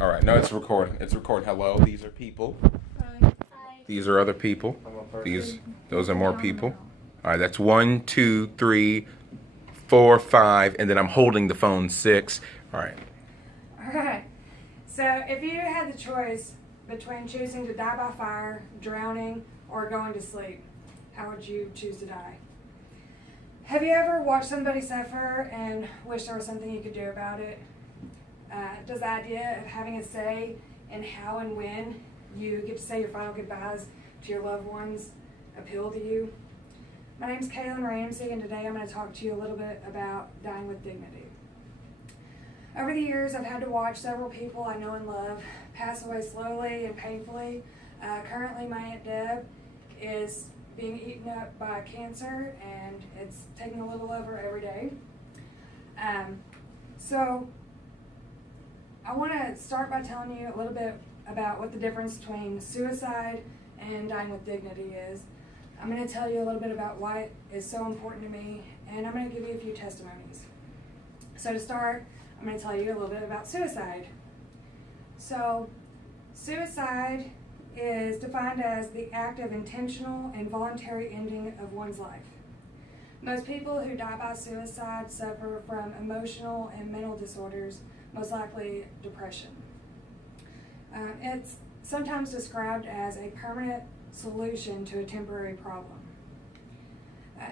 All right, no, it's recording. It's recording. Hello, these are people. Hi. These are other people. Those are more people. All right, that's 1, 2, 3, 4, 5, and then I'm holding the phone 6. All right. Alright. So if you had the choice between choosing to die by fire, drowning, or going to sleep, how would you choose to die? Have you ever watched somebody suffer and wish there was something you could do about it? Does the idea of having a say in how and when you get to say your final goodbyes to your loved ones appeal to you? My name is Kaylin Ramsey, and today I'm going to talk to you a little bit about dying with dignity. Over the years, I've had to watch several people I know and love pass away slowly and painfully. Currently, my Aunt Deb is being eaten up by cancer, and it's taking a little of her every day. So I want to start by telling you a little bit about what the difference between suicide and dying with dignity is. I'm going to tell you a little bit about why it is so important to me, and I'm going to give you a few testimonies. So to start, I'm going to tell you a little bit about suicide. So, suicide is defined as the act of intentional and voluntary ending of one's life. Most people who die by suicide suffer from emotional and mental disorders, most likely depression. It's sometimes described as a permanent solution to a temporary problem.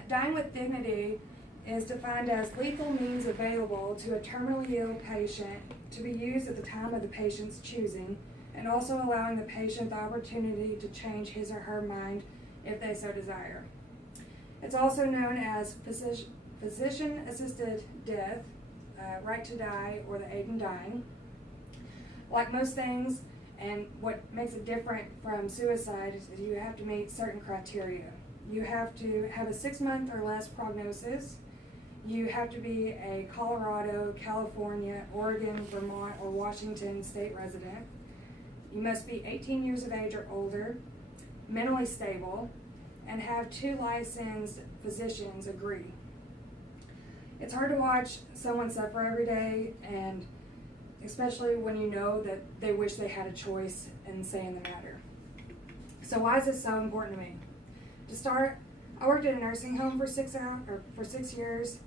Dying with dignity is defined as lethal means available to a terminally ill patient to be used at the time of the patient's choosing, and also allowing the patient the opportunity to change his or her mind if they so desire. It's also known as physician-assisted death, right to die, or the aid in dying. Like most things, and what makes it different from suicide is you have to meet certain criteria. You have to have a 6-month or less prognosis. You have to be a Colorado, California, Oregon, Vermont, or Washington state resident. You must be 18 years of age or older, mentally stable, and have 2 licensed physicians agree. It's hard to watch someone suffer every day, and especially when you know that they wish they had a choice in saying the matter. So why is this so important to me? To start, I worked at a nursing home for 6 years.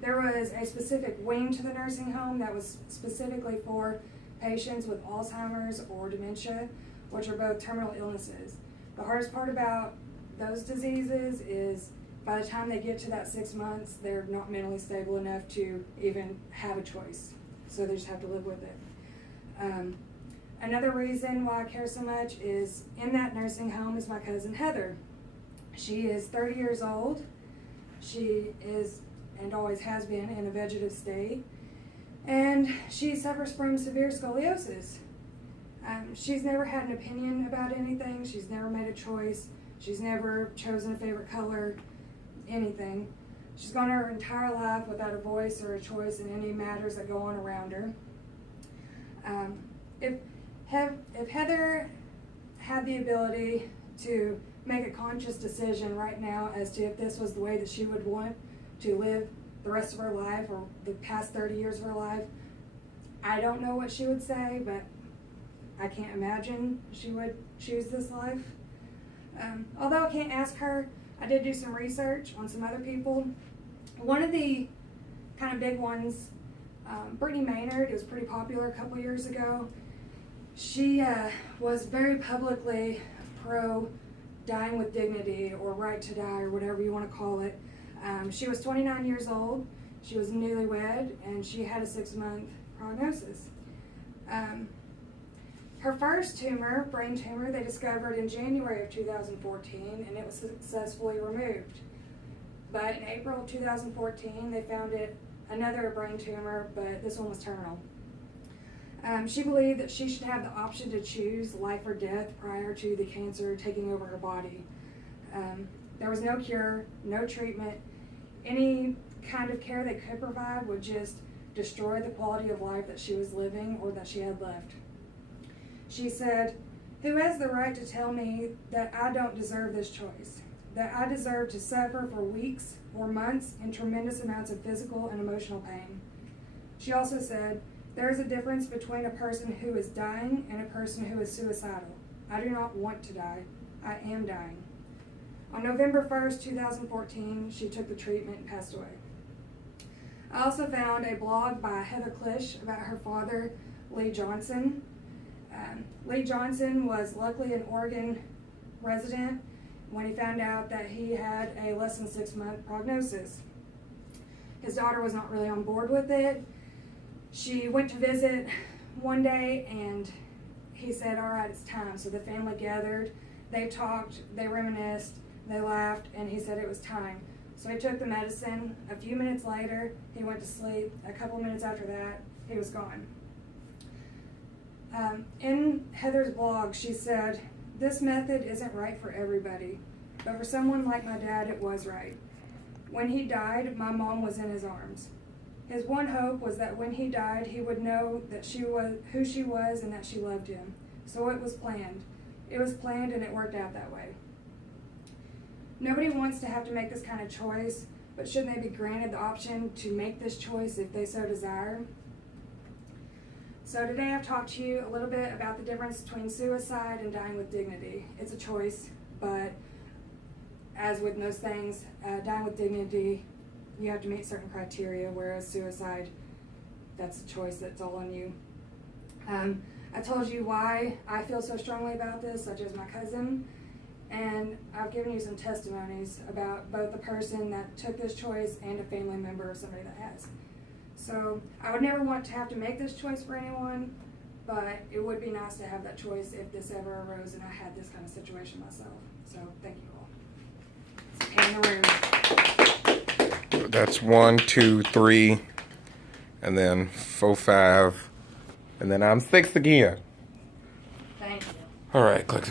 There was a specific wing to the nursing home that was specifically for patients with Alzheimer's or dementia, which are both terminal illnesses. The hardest part about those diseases is by the time they get to that 6 months, they're not mentally stable enough to even have a choice. So they just have to live with it. Another reason why I care so much is in that nursing home is my cousin Heather. She is 30 years old. She is, and always has been, in a vegetative state, and she suffers from severe scoliosis. She's never had an opinion about anything. She's never made a choice. She's never chosen a favorite color, anything. She's gone her entire life without a voice or a choice in any matters that go on around her. If Heather had the ability to make a conscious decision right now as to if this was the way that she would want to live the rest of her life or the past 30 years of her life, I don't know what she would say, but I can't imagine she would choose this life. Although I can't ask her, I did do some research on some other people. One of the kind of big ones, Brittany Maynard, was pretty popular a couple years ago. She was very publicly pro dying with dignity or right to die or whatever you want to call it. She was 29 years old. She was newlywed, and she had a 6-month prognosis. Her first tumor, brain tumor, they discovered in January of 2014, and it was successfully removed. But in April of 2014, they found another brain tumor, but this one was terminal. She believed that she should have the option to choose life or death prior to the cancer taking over her body. There was no cure, no treatment. Any kind of care they could provide would just destroy the quality of life that she was living or that she had left. She said, "Who has the right to tell me that I don't deserve this choice? That I deserve to suffer for weeks or months in tremendous amounts of physical and emotional pain?" She also said, There is a difference between a person who is dying and a person who is suicidal. I do not want to die. I am dying. On November 1st, 2014, she took the treatment and passed away. I also found a blog by Heather Klisch about her father, Lee Johnson. Lee Johnson was luckily an Oregon resident when he found out that he had a less than 6-month prognosis. His daughter was not really on board with it. She went to visit one day and he said, all right, it's time. So the family gathered, they talked, they reminisced, they laughed, and he said it was time. So he took the medicine. A few minutes later, he went to sleep. A couple minutes after that, he was gone. In Heather's blog, she said, this method isn't right for everybody, but for someone like my dad, it was right. When he died, my mom was in his arms. His one hope was that when he died, he would know that she was who she was and that she loved him. So it was planned. It was planned and it worked out that way. Nobody wants to have to make this kind of choice, but shouldn't they be granted the option to make this choice if they so desire? So today I've talked to you a little bit about the difference between suicide and dying with dignity. It's a choice, but as with most things, dying with dignity, you have to meet certain criteria, whereas suicide, that's a choice that's all on you. I told you why I feel so strongly about this, such as my cousin, and I've given you some testimonies about both the person that took this choice and a family member of somebody that has. So I would never want to have to make this choice for anyone, but it would be nice to have that choice if this ever arose and I had this kind of situation myself. So thank you all. It's in the room. That's 1, 2, 3, and then 4, 5, and then I'm 6 again. Thank you. All right, click.